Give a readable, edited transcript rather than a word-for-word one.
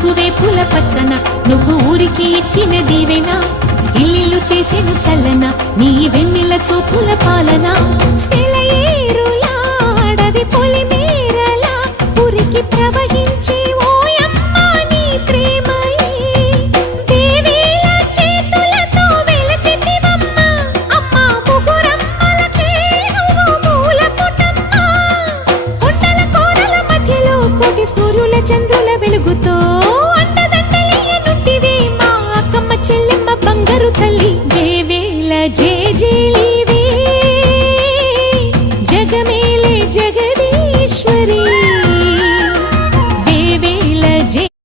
నాలుగు వేపుల పచ్చన నువ్వు ఊరికి ఇచ్చిన దీవెన ఇల్లు చేసేను చల్లన నీ వెన్నెల చూపుల పాలన సెలయేరులా అడవి పొలిమి